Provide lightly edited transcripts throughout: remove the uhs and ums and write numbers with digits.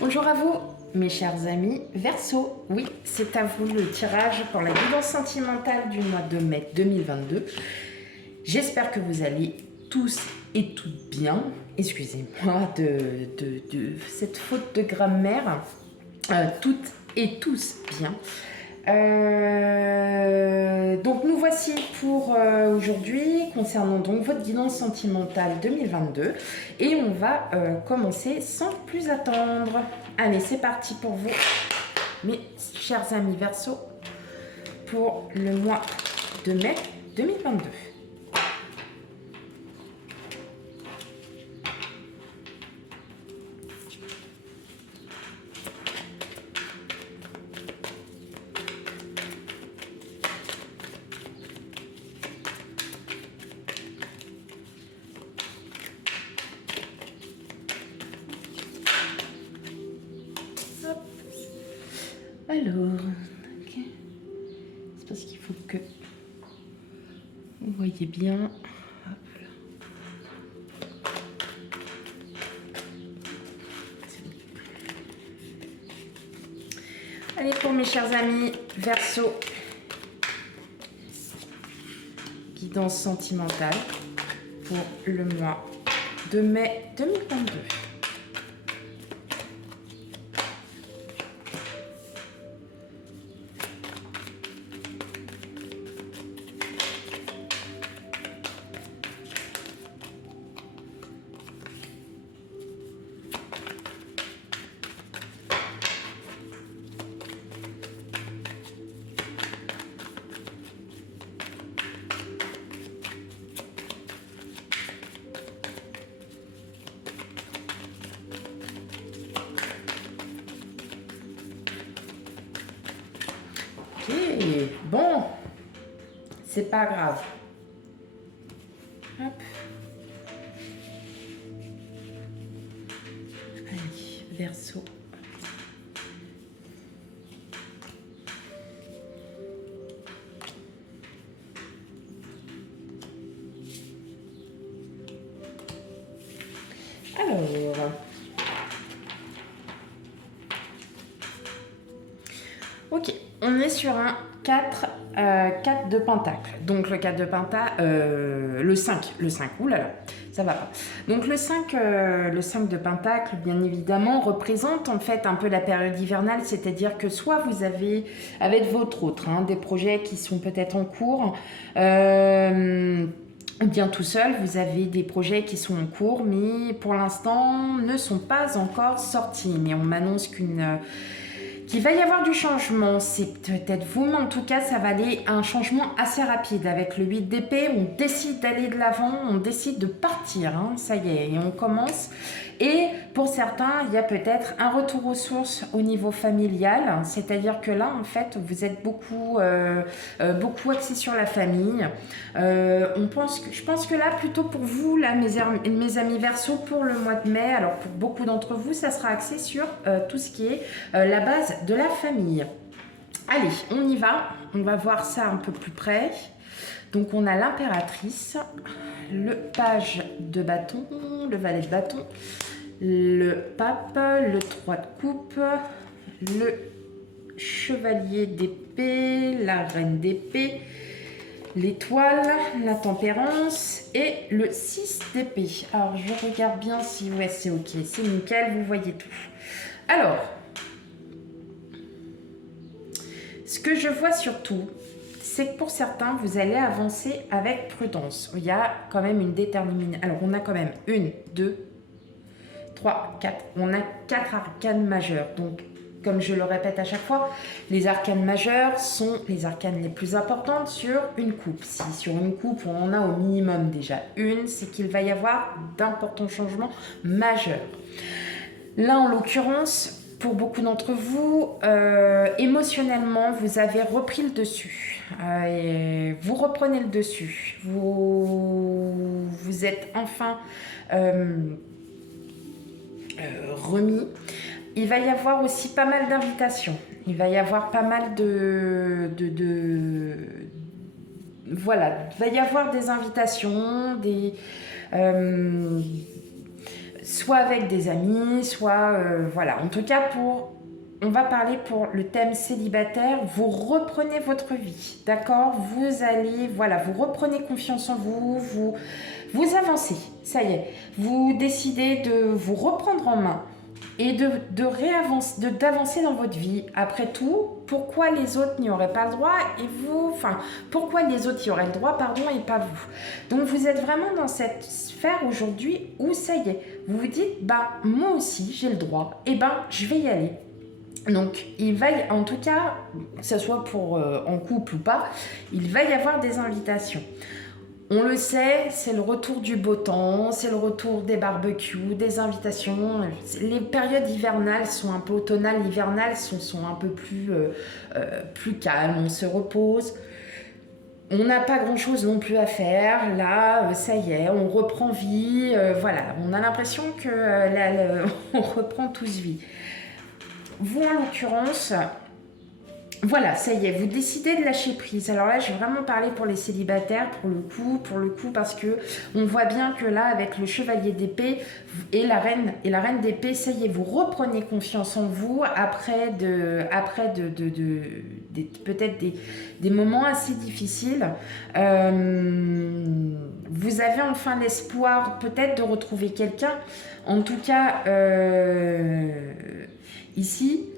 Bonjour à vous, mes chers amis Verseau. Oui, c'est à vous le tirage pour la guidance sentimentale du mois de mai 2022. J'espère que vous allez tous et toutes bien. Excusez-moi de cette faute de grammaire. Toutes et tous bien. Donc nous voici pour aujourd'hui concernant donc votre guidance sentimentale 2022 et on va commencer sans plus attendre. Allez, c'est parti pour vous, mes chers amis Verseau, pour le mois de mai 2022. Alors, okay. C'est parce qu'il faut que vous voyez bien. Hop là. Allez, pour mes chers amis Verseau, guidance sentimentale pour le mois de mai 2022. Ok, bon, c'est pas grave. Hop. Allez, Verseau. Alors, ok, on est sur un 4 de pentacle. Donc le 4 de pentacle, le 5, oulala, ça va pas. Donc le 5 de pentacle, bien évidemment, représente en fait un peu la période hivernale, c'est-à-dire que soit vous avez, avec votre autre, des projets qui sont peut-être en cours, ou bien tout seul, vous avez des projets qui sont en cours, mais pour l'instant ne sont pas encore sortis. Mais on m'annonce qu'il va y avoir du changement. C'est peut-être vous, mais en tout cas, ça va aller à un changement assez rapide. Avec le 8 d'épée, on décide d'aller de l'avant, on décide de partir. Ça y est, et on commence. Et pour certains, il y a peut-être un retour aux sources au niveau familial. C'est-à-dire que là, en fait, vous êtes beaucoup axé sur la famille. Je pense que là, plutôt pour vous, là, mes amis Verseau, pour le mois de mai, alors pour beaucoup d'entre vous, ça sera axé sur tout ce qui est la base de la famille. Allez, on y va. On va voir ça un peu plus près. Donc, on a l'impératrice, le page de bâton, le valet de bâton, le pape, le 3 de coupe, le chevalier d'épée, la reine d'épée, l'étoile, la tempérance et le 6 d'épée. Alors, je regarde bien si ouais, c'est ok, c'est nickel, vous voyez tout. Alors, ce que je vois surtout, c'est que pour certains, vous allez avancer avec prudence. Il y a quand même une détermination. Alors, on a quand même 1, 2, 3, 4. On a 4 arcanes majeures. Donc, comme je le répète à chaque fois, les arcanes majeures sont les arcanes les plus importantes sur une coupe. Si sur une coupe, on en a au minimum déjà une, c'est qu'il va y avoir d'importants changements majeurs. Là, en l'occurrence, pour beaucoup d'entre vous, émotionnellement, vous avez repris le dessus. Et vous reprenez le dessus. Vous êtes enfin remis. Il va y avoir aussi pas mal d'invitations. Il va y avoir pas mal voilà, il va y avoir des invitations, soit avec des amis, soit... voilà, en tout cas, on va parler pour le thème célibataire. Vous reprenez votre vie, d'accord? Vous allez, voilà, vous reprenez confiance en vous, vous avancez, ça y est. Vous décidez de vous reprendre en main et d'avancer dans votre vie. Après tout, pourquoi les autres n'y auraient pas le droit et vous, enfin, pourquoi les autres y auraient le droit, pardon, et pas vous? Donc vous êtes vraiment dans cette sphère aujourd'hui où ça y est, vous vous dites, bah moi aussi j'ai le droit, et ben je vais y aller. Donc, il va, en tout cas, que ce soit pour en couple ou pas, il va y avoir des invitations. On le sait, c'est le retour du beau temps, c'est le retour des barbecues, des invitations. Les périodes hivernales sont un peu automnales, hivernales sont un peu plus calmes, on se repose. On n'a pas grand-chose non plus à faire. Là, ça y est, on reprend vie. Voilà, on a l'impression que on reprend tous vie. Vous, en l'occurrence, voilà, ça y est, vous décidez de lâcher prise. Alors là, je vais vraiment parler pour les célibataires, pour le coup, parce que on voit bien que là, avec le chevalier d'épée et la reine d'épée, ça y est, vous reprenez confiance en vous après peut-être des moments assez difficiles. Vous avez enfin l'espoir peut-être de retrouver quelqu'un. En tout cas, ici,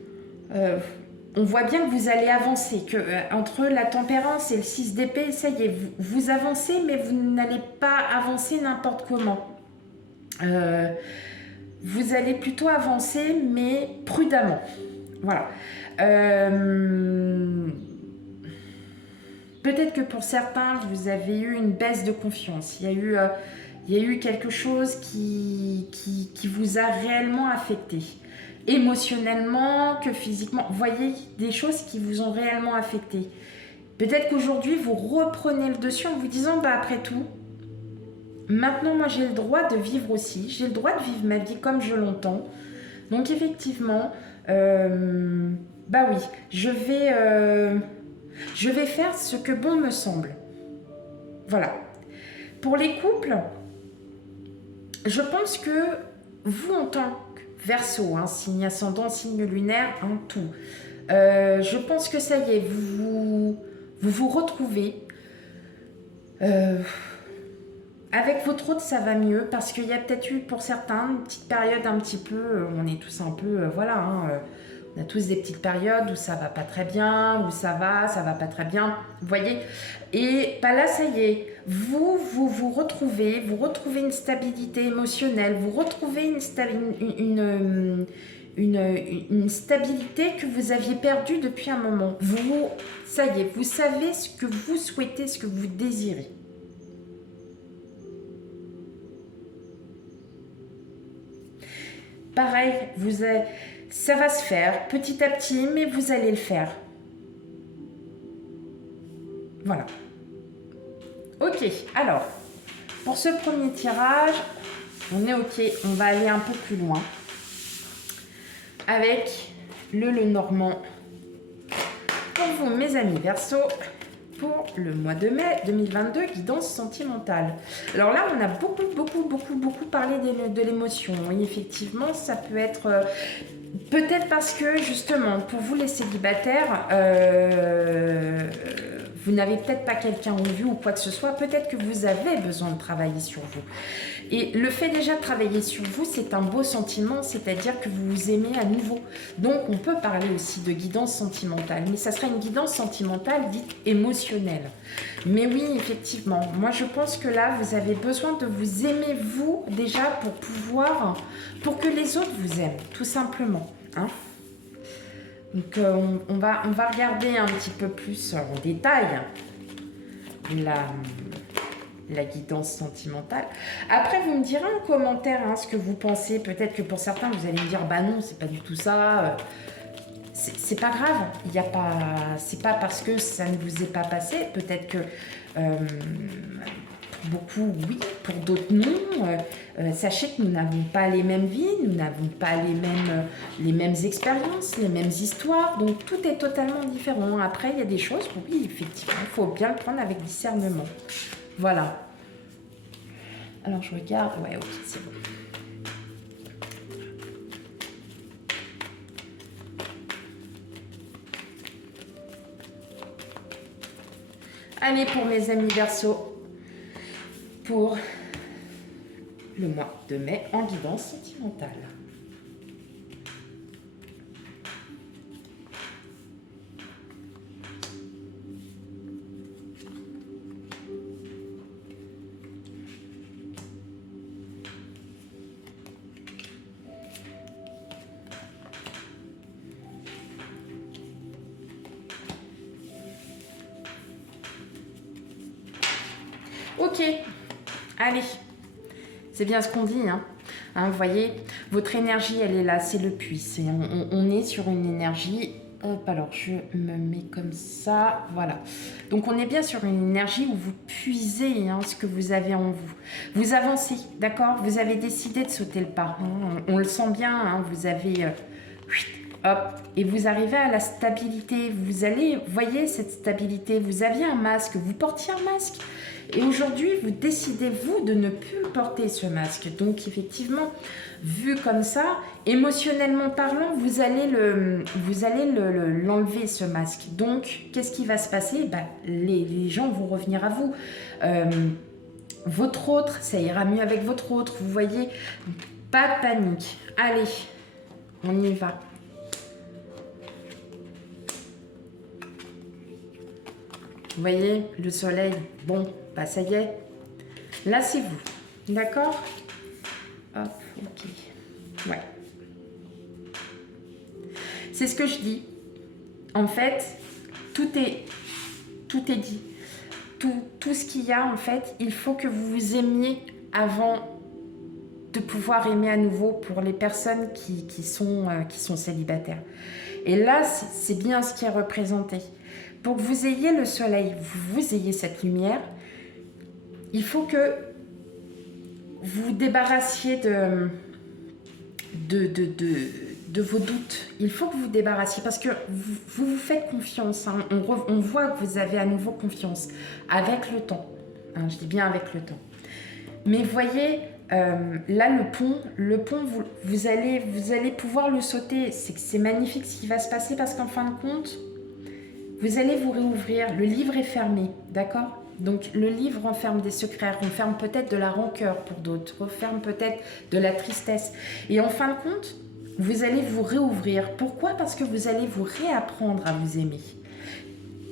on voit bien que vous allez avancer, que entre la tempérance et le 6 d'épée, ça y est, vous avancez, mais vous n'allez pas avancer n'importe comment. Vous allez plutôt avancer, mais prudemment. Voilà. Peut-être que pour certains, vous avez eu une baisse de confiance. Il y a eu quelque chose qui vous a réellement affecté. Émotionnellement que physiquement. Vous voyez des choses qui vous ont réellement affecté. Peut-être qu'aujourd'hui, vous reprenez le dessus en vous disant, bah après tout, maintenant, moi, j'ai le droit de vivre aussi. J'ai le droit de vivre ma vie comme je l'entends. Donc, effectivement, bah oui, je vais faire ce que bon me semble. Voilà. Pour les couples, je pense que vous, en tant que Verseau, signe ascendant, signe lunaire, tout. Je pense que ça y est, vous retrouvez. Avec votre autre, ça va mieux parce qu'il y a peut-être eu pour certains une petite période un petit peu. On est tous un peu, voilà. On a tous des petites périodes où ça va pas très bien, où ça va pas très bien. Vous voyez? Et bah là, ça y est. Vous retrouvez une stabilité émotionnelle, vous retrouvez une stabilité que vous aviez perdue depuis un moment. Ça y est, vous savez ce que vous souhaitez, ce que vous désirez. Pareil, ça va se faire petit à petit, mais vous allez le faire. Voilà. Ok, alors, pour ce premier tirage, on est ok, on va aller un peu plus loin avec le Lenormand. Pour vous, mes amis Verseau, pour le mois de mai 2022, guidance sentimentale. Alors là, on a beaucoup parlé de l'émotion. Oui, effectivement, ça peut être... peut-être parce que, justement, pour vous les célibataires, vous n'avez peut-être pas quelqu'un en vue ou quoi que ce soit, peut-être que vous avez besoin de travailler sur vous. Et le fait déjà de travailler sur vous, c'est un beau sentiment, c'est-à-dire que vous vous aimez à nouveau. Donc on peut parler aussi de guidance sentimentale, mais ça sera une guidance sentimentale dite émotionnelle. Mais oui, effectivement, moi je pense que là, vous avez besoin de vous aimer vous déjà pour que les autres vous aiment, tout simplement. Donc on va regarder un petit peu plus en détail la guidance sentimentale. Après, vous me direz en commentaire ce que vous pensez. Peut-être que pour certains, vous allez me dire, bah non, c'est pas du tout ça. C'est pas grave. C'est pas parce que ça ne vous est pas passé. Peut-être que pour beaucoup, oui, pour d'autres, non. Sachez que nous n'avons pas les mêmes vies, nous n'avons pas les mêmes expériences, les mêmes histoires. Donc, tout est totalement différent. Après, il y a des choses, oui, effectivement, il faut bien le prendre avec discernement. Voilà. Alors, je regarde. Ouais, ok, c'est bon. Allez, pour mes amis Verseau, pour le mois de mai en guidance sentimentale. Ok, allez, c'est bien ce qu'on dit, hein. Vous voyez, votre énergie, elle est là, c'est le puits. On est sur une énergie, hop, alors je me mets comme ça, voilà. Donc on est bien sur une énergie où vous puisez ce que vous avez en vous. Vous avancez, d'accord? Vous avez décidé de sauter le pas, hein. On le sent bien, hein. Vous avez... hop, et vous arrivez à la stabilité. Vous allez, voyez cette stabilité, vous aviez un masque, vous portiez un masque. Et aujourd'hui, vous décidez, vous, de ne plus porter ce masque. Donc, effectivement, vu comme ça, émotionnellement parlant, vous allez l'enlever, ce masque. Donc, qu'est-ce qui va se passer? Les gens vont revenir à vous. Votre autre, ça ira mieux avec votre autre. Vous voyez, pas de panique. Allez, on y va. Vous voyez, le soleil, bon, ça y est. Là, c'est vous. D'accord? Hop, ok. Ouais. C'est ce que je dis. En fait, tout est dit. Tout ce qu'il y a, en fait, il faut que vous vous aimiez avant de pouvoir aimer à nouveau pour les personnes qui sont célibataires. Et là, c'est bien ce qui est représenté. Pour que vous ayez le soleil, vous ayez cette lumière, il faut que vous vous débarrassiez de vos doutes. Il faut que vous vous débarrassiez parce que vous faites confiance. Hein. On voit que vous avez à nouveau confiance avec le temps. Hein, je dis bien avec le temps. Mais voyez, là, le pont, vous allez pouvoir le sauter. C'est magnifique ce qui va se passer parce qu'en fin de compte, vous allez vous réouvrir. Le livre est fermé, d'accord? Donc, le livre renferme des secrets, renferme peut-être de la rancœur pour d'autres, renferme peut-être de la tristesse. Et en fin de compte, vous allez vous réouvrir. Pourquoi? Parce que vous allez vous réapprendre à vous aimer.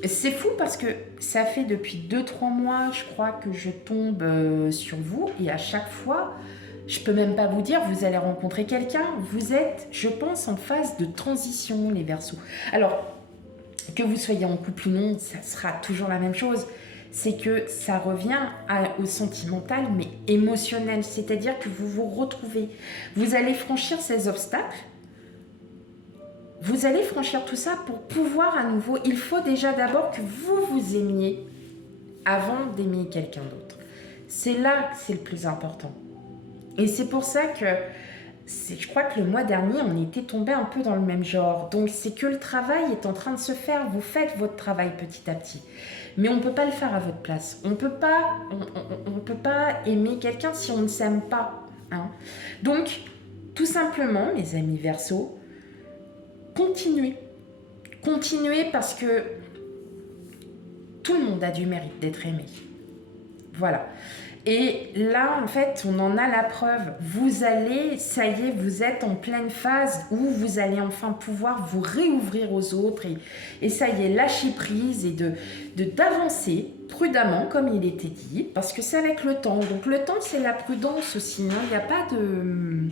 C'est fou parce que ça fait depuis 2-3 mois, je crois, que je tombe sur vous. Et à chaque fois, je peux même pas vous dire, vous allez rencontrer quelqu'un. Vous êtes, je pense, en phase de transition, les Verseaux. Alors, que vous soyez en couple ou non, ça sera toujours la même chose. C'est que ça revient au sentimental, mais émotionnel. C'est-à-dire que vous vous retrouvez. Vous allez franchir ces obstacles. Vous allez franchir tout ça pour pouvoir à nouveau... Il faut déjà d'abord que vous vous aimiez avant d'aimer quelqu'un d'autre. C'est là que c'est le plus important. Et c'est pour ça que... Je crois que le mois dernier, on était tombé un peu dans le même genre. Donc, c'est que le travail est en train de se faire. Vous faites votre travail petit à petit. Mais on ne peut pas le faire à votre place. On ne peut pas aimer quelqu'un si on ne s'aime pas. Hein. Donc, tout simplement, mes amis Verseaux, continuez. Continuez parce que tout le monde a du mérite d'être aimé. Voilà. Et là, en fait, on en a la preuve. Vous allez, ça y est, vous êtes en pleine phase où vous allez enfin pouvoir vous réouvrir aux autres et ça y est, lâcher prise et d'avancer prudemment, comme il était dit, parce que c'est avec le temps. Donc le temps, c'est la prudence aussi. Hein. Il n'y a pas de...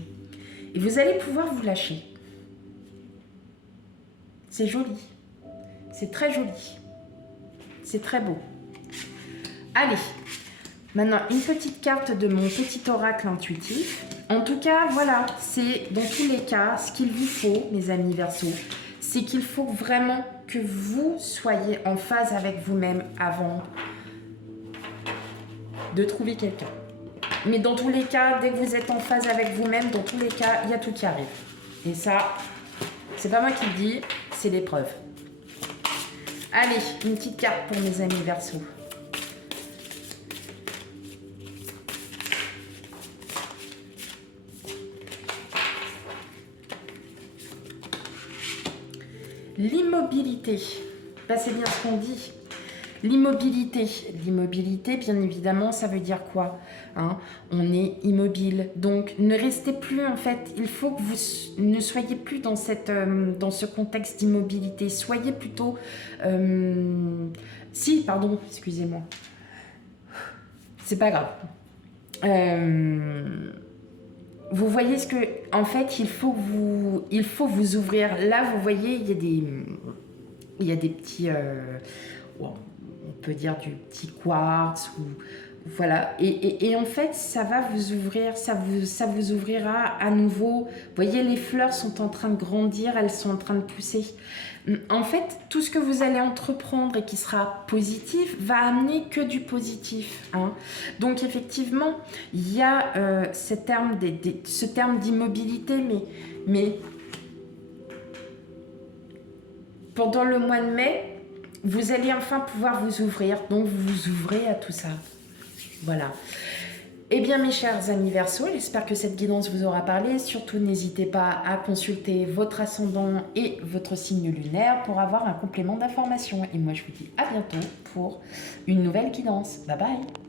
Et vous allez pouvoir vous lâcher. C'est joli. C'est très joli. C'est très beau. Allez. Maintenant, une petite carte de mon petit oracle intuitif. En tout cas, voilà, c'est dans tous les cas, ce qu'il vous faut, mes amis Verseaux, c'est qu'il faut vraiment que vous soyez en phase avec vous-même avant de trouver quelqu'un. Mais dans tous les cas, dès que vous êtes en phase avec vous-même, dans tous les cas, il y a tout qui arrive. Et ça, c'est pas moi qui le dis, c'est l'épreuve. Allez, une petite carte pour mes amis Verseaux. L'immobilité, c'est bien ce qu'on dit. L'immobilité. L'immobilité, bien évidemment, ça veut dire quoi, hein? On est immobile. Donc, ne restez plus, en fait, il faut que vous ne soyez plus dans, dans ce contexte d'immobilité. Soyez plutôt... Si, pardon, excusez-moi. C'est pas grave. Vous voyez ce que... En fait, il faut vous ouvrir. Là, vous voyez, il y a des petits... on peut dire du petit quartz ou... Voilà, et en fait, ça va vous ouvrir, ça vous ouvrira à nouveau. Vous voyez, les fleurs sont en train de grandir, elles sont en train de pousser. En fait, tout ce que vous allez entreprendre et qui sera positif va amener que du positif, hein. Donc, effectivement, il y a ce terme d'immobilité, mais pendant le mois de mai, vous allez enfin pouvoir vous ouvrir. Donc, vous vous ouvrez à tout ça. Voilà. Eh bien, mes chers amis Verseau, j'espère que cette guidance vous aura parlé. Surtout, n'hésitez pas à consulter votre ascendant et votre signe lunaire pour avoir un complément d'information. Et moi, je vous dis à bientôt pour une nouvelle guidance. Bye bye.